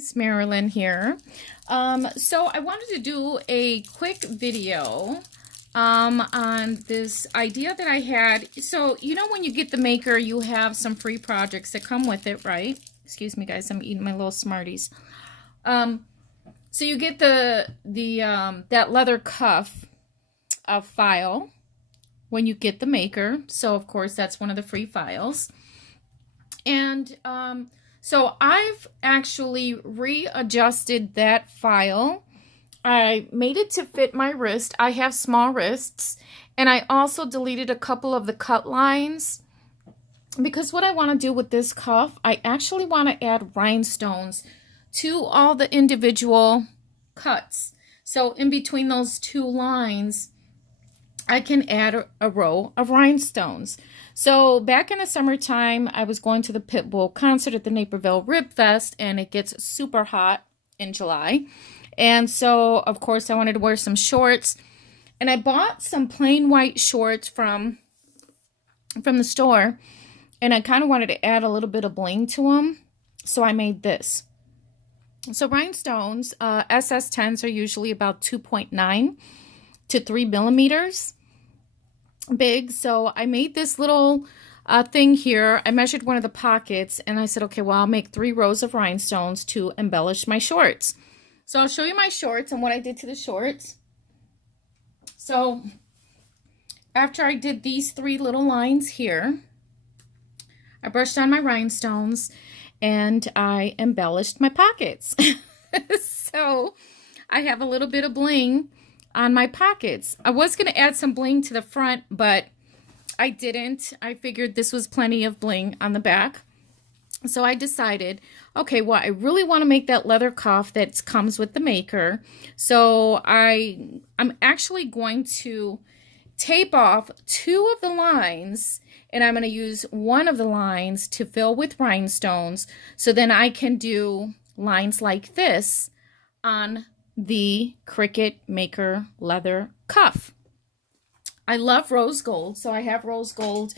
guys, Marilyn here. So I wanted to do a quick video on this idea that I had. So, you know, when you get the maker, you have some free projects that come with it, right? Excuse me, guys, I'm eating my little Smarties. So you get that leather cuff file when you get the maker. So, of course, that's one of the free files. And so I've actually readjusted that file. I made it to fit my wrist. I have small wrists. And I also deleted a couple of the cut lines. Because what I want to do with this cuff, I actually want to add rhinestones to all the individual cuts. So in between those two lines, I can add a row of rhinestones. So back in the summertime, I was going to the Pitbull concert at the Naperville Rib Fest, and it gets super hot in July. And so, of course, I wanted to wear some shorts. And I bought some plain white shorts from the store. And I kind of wanted to add a little bit of bling to them. So I made this. So rhinestones, SS10s are usually about 2.9 to 3 millimeters big. So I made this little thing here. I measured one of the pockets and I said, okay, well, I'll make 3 rows of rhinestones to embellish my shorts. So I'll show you my shorts and what I did to the shorts. So after I did these 3 little lines here, I brushed on my rhinestones and I embellished my pockets. So I have a little bit of bling on my pockets. I was going to add some bling to the front, but I didn't. I figured this was plenty of bling on the back. So I decided, okay, well, I really want to make that leather cuff that comes with the maker. So I'm actually going to tape off 2 of the lines, and I'm going to use one of the lines to fill with rhinestones. So then I can do lines like this on the Cricut Maker leather cuff. I love rose gold, so I have rose gold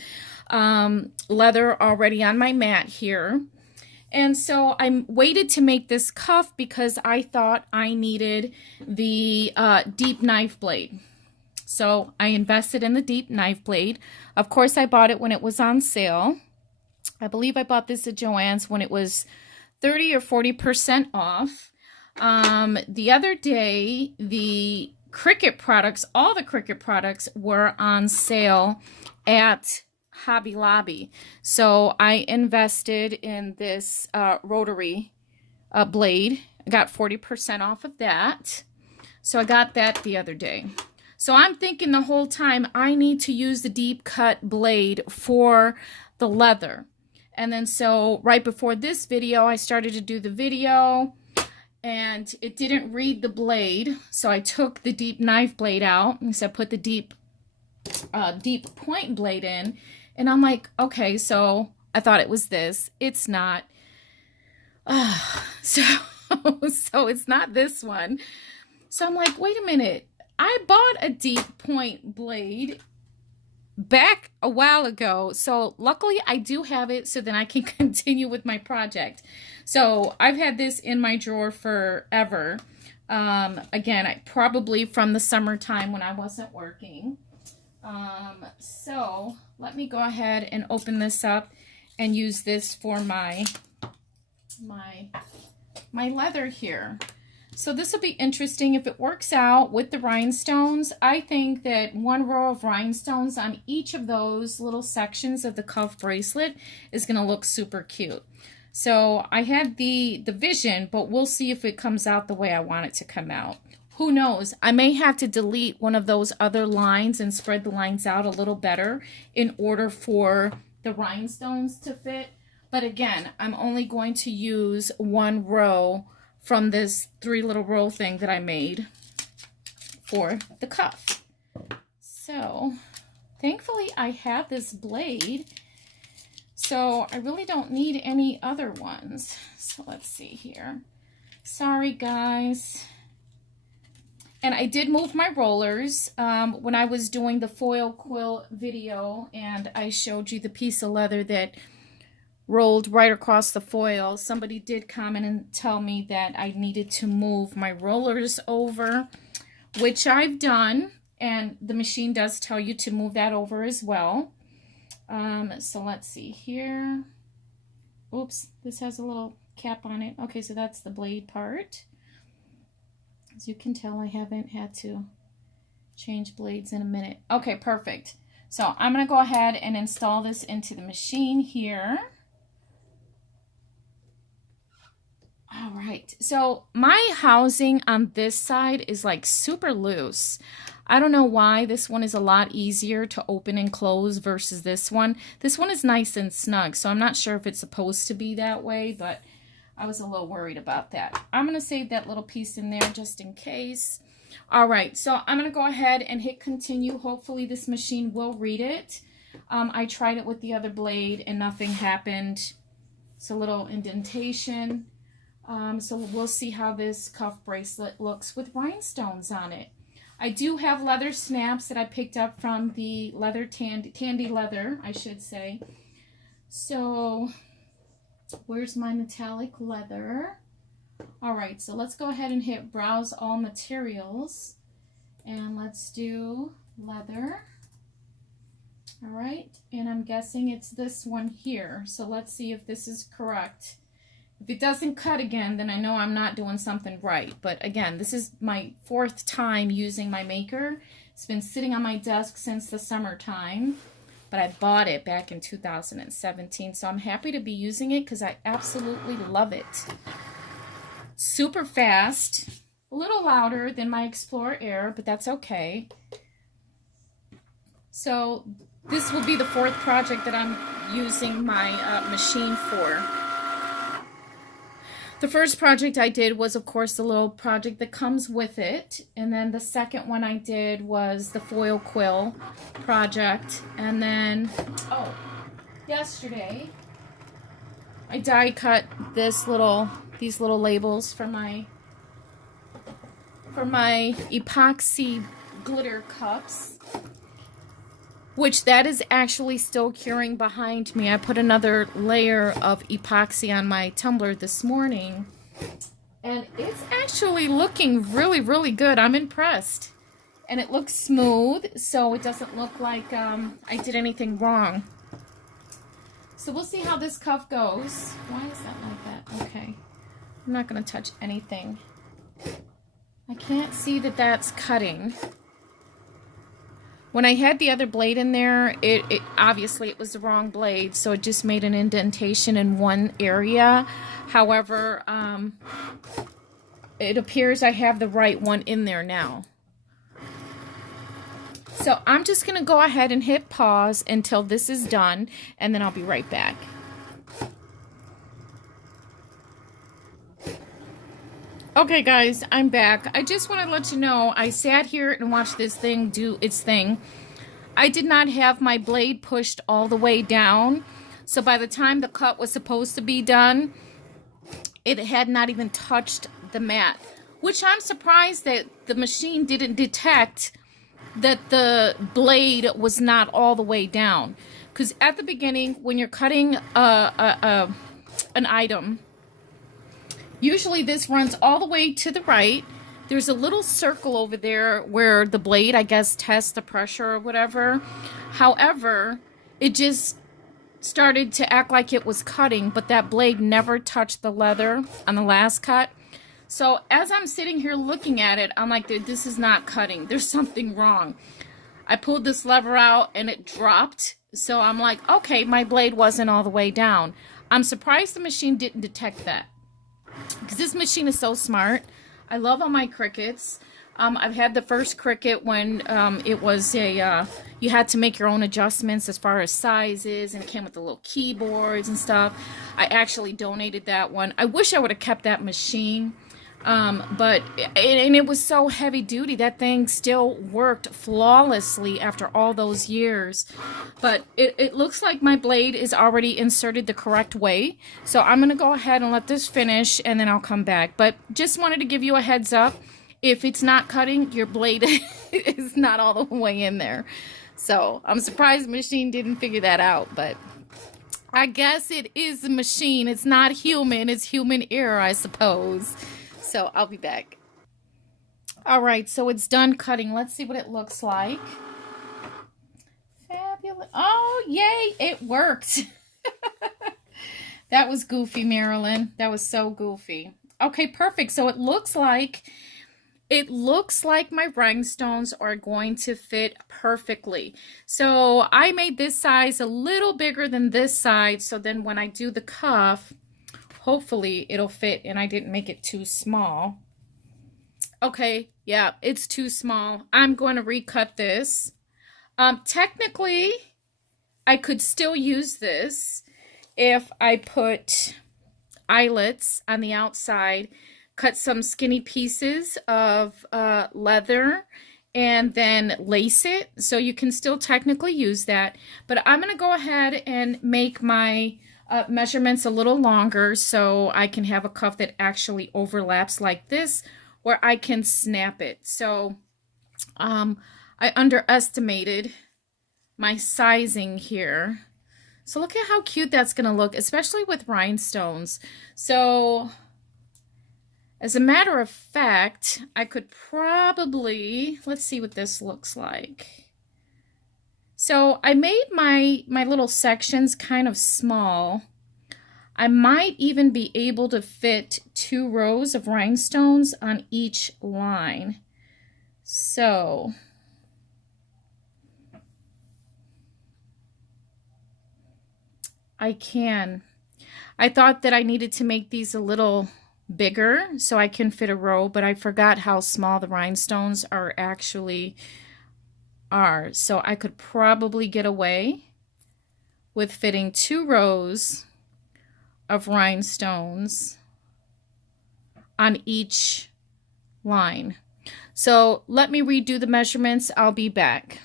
leather already on my mat here. And so I waited to make this cuff because I thought I needed the deep knife blade. So I invested in the deep knife blade. Of course, I bought it when it was on sale. I believe I bought this at Joann's when it was 30 or 40% off. The other day, the Cricut products, all the Cricut products were on sale at Hobby Lobby. So I invested in this rotary blade. I got 40% off of that. So I got that the other day. So I'm thinking the whole time I need to use the deep cut blade for the leather. And then so right before this video, I started to do the video. And it didn't read the blade, so I took the deep knife blade out, and so I put the deep point blade in, and I'm like, okay, so I thought it was this. It's not. So it's not this one. So I'm like, wait a minute. I bought a deep point blade back a while ago, so luckily I do have it, so then I can continue with my project. So I've had this in my drawer forever. Again, probably from the summertime when I wasn't working. So let me go ahead and open this up and use this for my leather here. So this will be interesting if it works out with the rhinestones. I think that 1 row of rhinestones on each of those little sections of the cuff bracelet is going to look super cute. So I had the vision, but we'll see if it comes out the way I want it to come out. Who knows? I may have to delete one of those other lines and spread the lines out a little better in order for the rhinestones to fit. But again, I'm only going to use 1 row from this 3 little row thing that I made for the cuff. So thankfully I have this blade, so I really don't need any other ones. So let's see here. Sorry guys. And I did move my rollers when I was doing the foil quill video, and I showed you the piece of leather that rolled right across the foil. Somebody did comment and tell me that I needed to move my rollers over, which I've done, and the machine does tell you to move that over as well. So let's see here. Oops, this has a little cap on it. Okay, so that's the blade part. As you can tell, I haven't had to change blades in a minute. Okay, perfect. So I'm going to go ahead and install this into the machine here. All right, so my housing on this side is like super loose. I don't know why. This one is a lot easier to open and close versus this one. This one is nice and snug, so I'm not sure if it's supposed to be that way, but I was a little worried about that. I'm going to save that little piece in there just in case. All right, so I'm going to go ahead and hit continue. Hopefully this machine will read it. I tried it with the other blade and nothing happened. It's a little indentation. So we'll see how this cuff bracelet looks with rhinestones on it. I do have leather snaps that I picked up from the leather Tandy leather, I should say. So where's my metallic leather? All right, so let's go ahead and hit browse all materials, and let's do leather. All right, and I'm guessing it's this one here. So let's see if this is correct. If it doesn't cut again, then I know I'm not doing something right. But again, this is my 4th time using my maker. It's been sitting on my desk since the summertime, but I bought it back in 2017. So I'm happy to be using it because I absolutely love it. Super fast, a little louder than my Explorer Air, but that's okay. So this will be the 4th project that I'm using my machine for. The first project I did was, of course, the little project that comes with it. And then the second one I did was the foil quill project. And then, yesterday, I die cut these little labels for my epoxy glitter cups, which that is actually still curing behind me. I put another layer of epoxy on my tumbler this morning, and it's actually looking really, really good. I'm impressed. And it looks smooth, so it doesn't look like I did anything wrong. So we'll see how this cuff goes. Why is that like that? Okay. I'm not going to touch anything. I can't see that that's cutting. When I had the other blade in there, it obviously it was the wrong blade, so it just made an indentation in one area. However, it appears I have the right one in there now. So I'm just going to go ahead and hit pause until this is done, and then I'll be right back. Okay guys, I'm back. I just want to let you know, I sat here and watched this thing do its thing. I did not have my blade pushed all the way down, so by the time the cut was supposed to be done, it had not even touched the mat, which I'm surprised that the machine didn't detect that the blade was not all the way down. Because at the beginning, when you're cutting an item, usually this runs all the way to the right. There's a little circle over there where the blade, I guess, tests the pressure or whatever. However, it just started to act like it was cutting, but that blade never touched the leather on the last cut. So as I'm sitting here looking at it, I'm like, this is not cutting. There's something wrong. I pulled this lever out and it dropped. So I'm like, okay, my blade wasn't all the way down. I'm surprised the machine didn't detect that, because this machine is so smart. I love all my Cricuts. I've had the first Cricut when it was you had to make your own adjustments as far as sizes, and it came with the little keyboards and stuff. I actually donated that one. I wish I would have kept that machine, but it was so heavy duty. That thing still worked flawlessly after all those years. But it looks like my blade is already inserted the correct way. So I'm going to go ahead and let this finish, and then I'll come back. But just wanted to give you a heads up. If it's not cutting, your blade is not all the way in there. So I'm surprised the machine didn't figure that out. But I guess it is a machine. It's not human. It's human error, I suppose. So I'll be back. All right, so it's done cutting. Let's see what it looks like. Fabulous. Oh, yay, it worked. That was goofy, Marilyn. That was so goofy. Okay, perfect. So it looks like my rhinestones are going to fit perfectly. So I made this size a little bigger than this side, so then when I do the cuff, hopefully it'll fit, and I didn't make it too small. Okay, yeah, it's too small. I'm going to recut this. Technically, I could still use this if I put eyelets on the outside, cut some skinny pieces of leather, and then lace it. So you can still technically use that. But I'm going to go ahead and make my measurements a little longer so I can have a cuff that actually overlaps like this, where I can snap it. So I underestimated my sizing here. So look at how cute that's going to look, especially with rhinestones. So as a matter of fact, I could probably, let's see what this looks like. So I made my little sections kind of small. I might even be able to fit 2 rows of rhinestones on each line. So I can. I thought that I needed to make these a little bigger so I can fit a row, but I forgot how small the rhinestones actually are. So I could probably get away with fitting 2 rows of rhinestones on each line. So let me redo the measurements. I'll be back.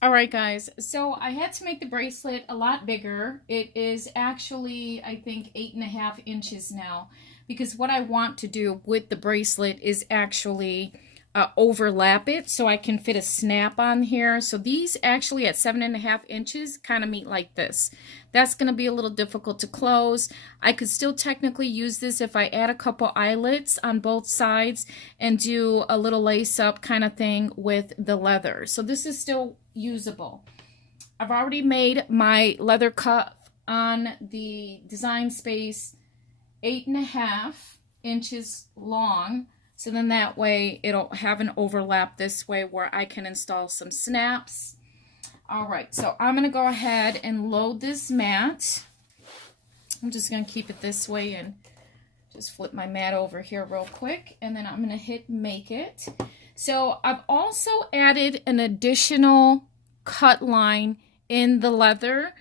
All right, guys, so I had to make the bracelet a lot bigger. It is actually, I think, 8.5 inches now, because what I want to do with the bracelet is actually overlap it so I can fit a snap on here. So these actually at 7.5 inches kind of meet like this. That's going to be a little difficult to close. I could still technically use this if I add a couple eyelets on both sides and do a little lace up kind of thing with the leather. So this is still usable. I've already made my leather cuff on the design space 8.5 inches long. So then that way it'll have an overlap this way where I can install some snaps. All right, so I'm going to go ahead and load this mat. I'm just going to keep it this way and just flip my mat over here real quick. And then I'm going to hit make it. So I've also added an additional cut line in the leather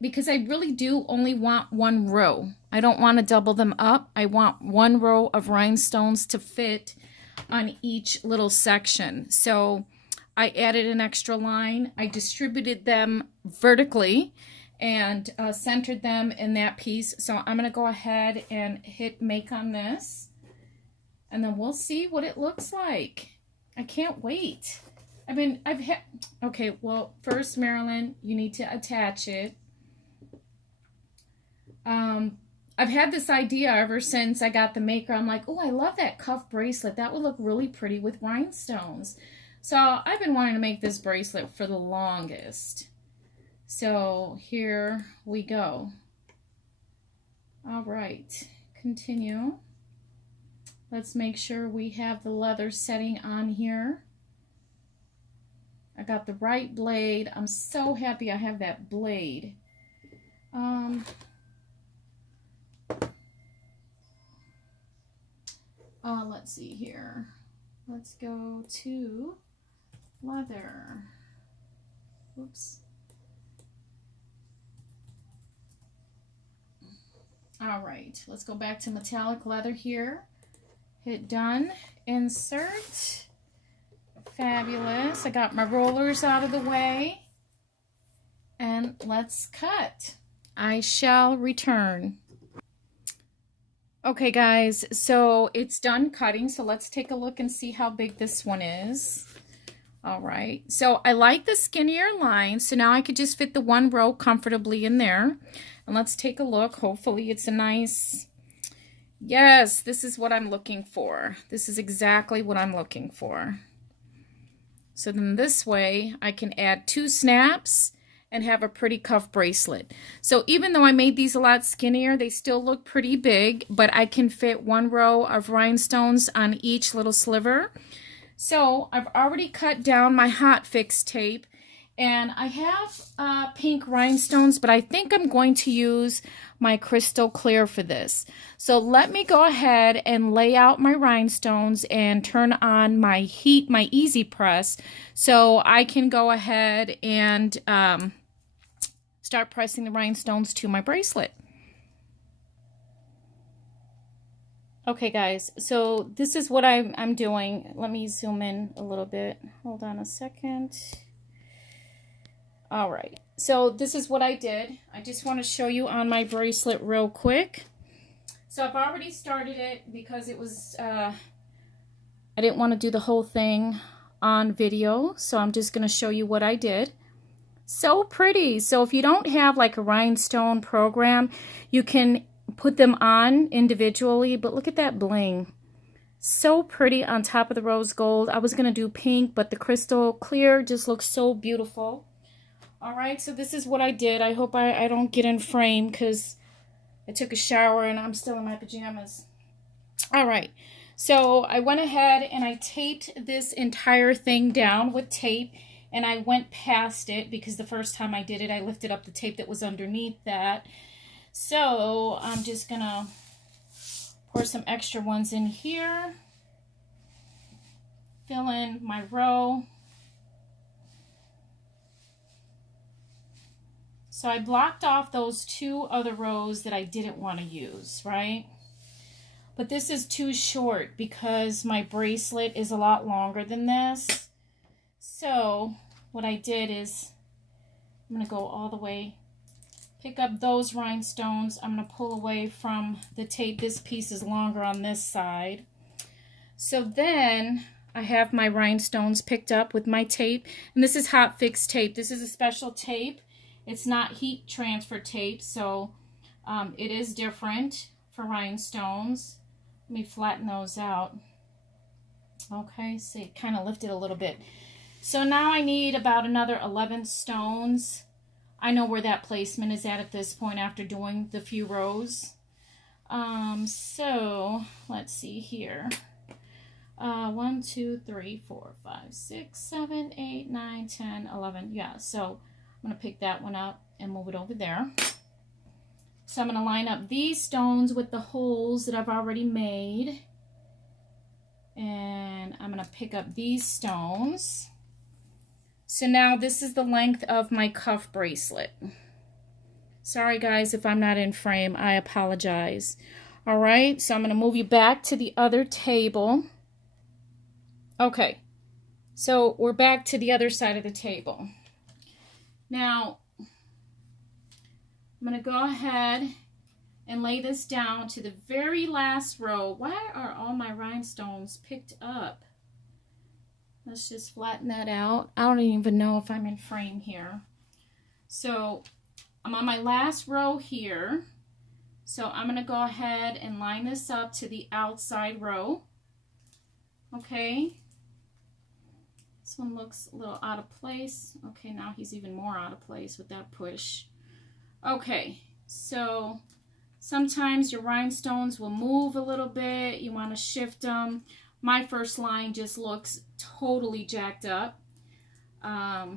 because I really do only want 1 row. I don't want to double them up. I want 1 row of rhinestones to fit on each little section. So I added an extra line. I distributed them vertically and centered them in that piece. So I'm going to go ahead and hit make on this, and then we'll see what it looks like. I can't wait. I mean, okay, well, first, Marilyn, you need to attach it. I've had this idea ever since I got the maker. I'm like, oh, I love that cuff bracelet. That would look really pretty with rhinestones. So I've been wanting to make this bracelet for the longest. So here we go. All right, continue. Let's make sure we have the leather setting on here. I got the right blade. I'm so happy I have that blade. Let's see here. Let's go to leather. Oops. All right, let's go back to metallic leather here. Hit done. Insert. Fabulous. I got my rollers out of the way. And let's cut. I shall return. Okay, guys, so it's done cutting. So let's take a look and see how big this one is. All right, so I like the skinnier line, so now I could just fit the one row comfortably in there. And let's take a look. Hopefully it's a nice, yes, this is what I'm looking for. This is exactly what I'm looking for. So then this way I can add 2 snaps and have a pretty cuff bracelet. So even though I made these a lot skinnier, they still look pretty big, but I can fit 1 row of rhinestones on each little sliver. So I've already cut down my hot fix tape, and I have pink rhinestones, but I think I'm going to use my crystal clear for this. So let me go ahead and lay out my rhinestones and turn on my easy press, so I can go ahead and start pressing the rhinestones to my bracelet. Okay guys, so this is what I'm doing. Let me zoom in a little bit. Hold on a second. All right, so this is what I did. I just want to show you on my bracelet real quick. So I've already started it because it was, I didn't want to do the whole thing on video, so I'm just going to show you what I did. So pretty. So if you don't have like a rhinestone program, you can put them on individually, but look at that bling. So pretty on top of the rose gold. I was going to do pink, but the crystal clear just looks so beautiful. All right, so this is what I did. I hope I don't get in frame because I took a shower and I'm still in my pajamas. All right, so I went ahead and I taped this entire thing down with tape, and I went past it because the first time I did it, I lifted up the tape that was underneath that. So I'm just gonna pour some extra ones in here, fill in my row. So I blocked off those 2 other rows that I didn't want to use, right? But this is too short because my bracelet is a lot longer than this. So what I did is I'm going to go all the way, pick up those rhinestones. I'm going to pull away from the tape. This piece is longer on this side. So then I have my rhinestones picked up with my tape. And this is hot fix tape. This is a special tape. It's not heat transfer tape, so it is different for rhinestones. Let me flatten those out. Okay, so it kind of lifted a little bit. So now I need about another 11 stones. I know where that placement is at this point after doing the few rows. So let's see here. 1, 2, 3, 4, 5, 6, 7, 8, 9, 10, 11. Yeah, so I'm going to pick that one up and move it over there. So I'm going to line up these stones with the holes that I've already made. And I'm going to pick up these stones. So now this is the length of my cuff bracelet. Sorry guys if I'm not in frame, I apologize. All right, so I'm going to move you back to the other table. Okay, so we're back to the other side of the table. Now, I'm going to go ahead and lay this down to the very last row. Why are all my rhinestones picked up? Let's just flatten that out. I don't even know if I'm in frame here. So, I'm on my last row here. So, I'm going to go ahead and line this up to the outside row. Okay. This one looks a little out of place. Okay, now he's even more out of place with that push. Okay, so sometimes your rhinestones will move a little bit. You want to shift them. My first line just looks totally jacked up. All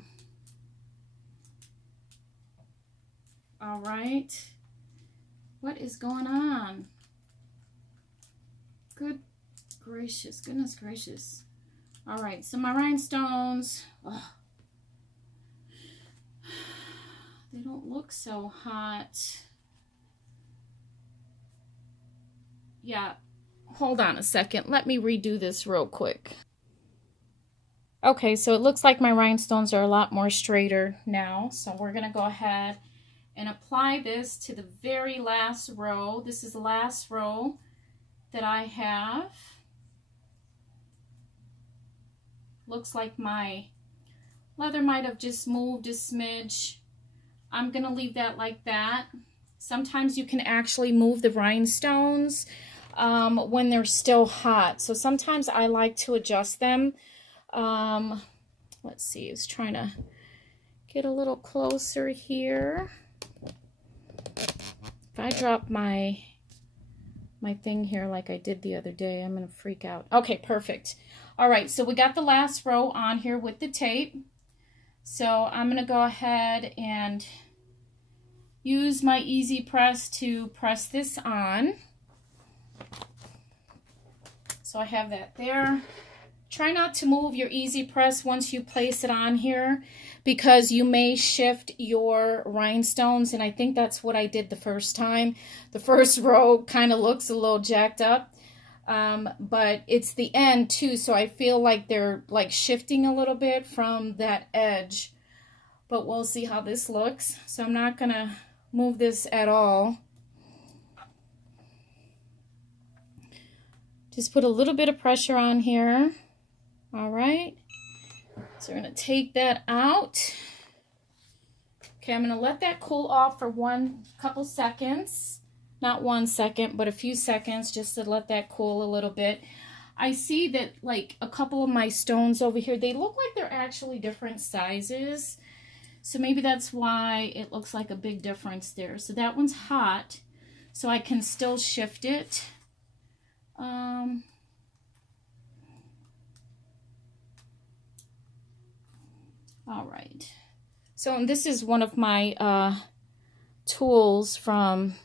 right. What is going on? Good gracious, goodness gracious. All right, so my rhinestones, they don't look so hot. Yeah, hold on a second. Let me redo this real quick. Okay, so it looks like my rhinestones are a lot more straighter now. So we're going to go ahead and apply this to the very last row. This is the last row that I have. Looks like my Leather might have just moved a smidge. I'm going to leave that like that. Sometimes you can actually move the rhinestones when they're still hot. So sometimes I like to adjust them. Let's see, I was trying to get a little closer here. If I drop my thing here like I did the other day, I'm going to freak out. Okay, perfect. All right, so we got the last row on here with the tape. So I'm going to go ahead and use my easy press to press this on. So I have that there. Try not to move your easy press once you place it on here, because you may shift your rhinestones, and I think that's what I did the first time. The first row kind of looks a little jacked up, but it's the end too, so I feel like they're like shifting a little bit from that edge, but we'll see how this looks. So I'm not gonna move this at all. Just put a little bit of pressure on here. All right, so we're going to take that out. Okay, I'm going to let that cool off for couple seconds. Not 1 second, but a few seconds, just to let that cool a little bit. I see that like a couple of my stones over here, they look like they're actually different sizes. So maybe that's why it looks like a big difference there. So that one's hot, so I can still shift it. All right, so this is one of my tools from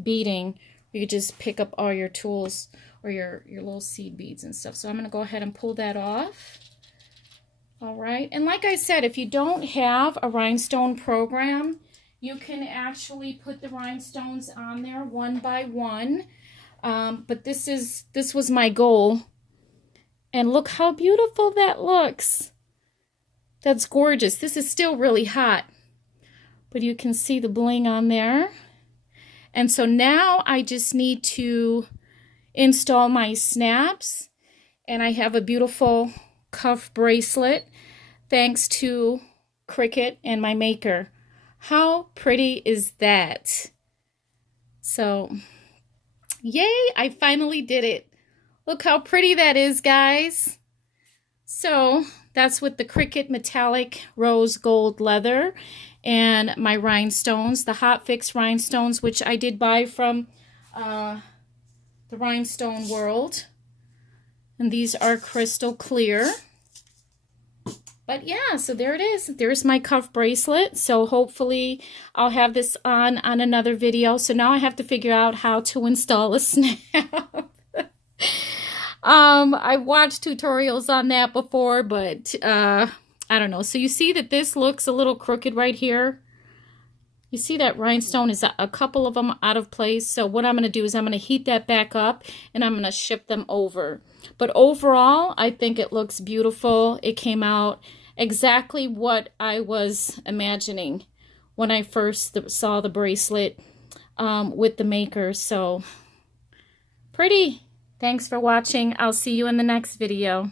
beading. You could just pick up all your tools or your little seed beads and stuff. So I'm going to go ahead and pull that off. All right, and like I said, if you don't have a rhinestone program, you can actually put the rhinestones on there one by one. But this was my goal. And look how beautiful that looks. That's gorgeous. This is still really hot, but you can see the bling on there. And so now I just need to install my snaps, and I have a beautiful cuff bracelet thanks to Cricut and my maker. How pretty is that? So, yay, I finally did it. Look how pretty that is, guys. So that's with the Cricut metallic rose gold leather and my rhinestones, the Hot Fix rhinestones, which I did buy from the Rhinestone World. And these are crystal clear. But yeah, so there it is. There's my cuff bracelet. So hopefully I'll have this on another video. So now I have to figure out how to install a snap. I've watched tutorials on that before, but I don't know. So you see that this looks a little crooked right here. You see that rhinestone is a couple of them out of place. So what I'm going to do is I'm going to heat that back up and I'm going to ship them over. But overall, I think it looks beautiful. It came out exactly what I was imagining when I first saw the bracelet with the maker. So pretty. Thanks for watching. I'll see you in the next video.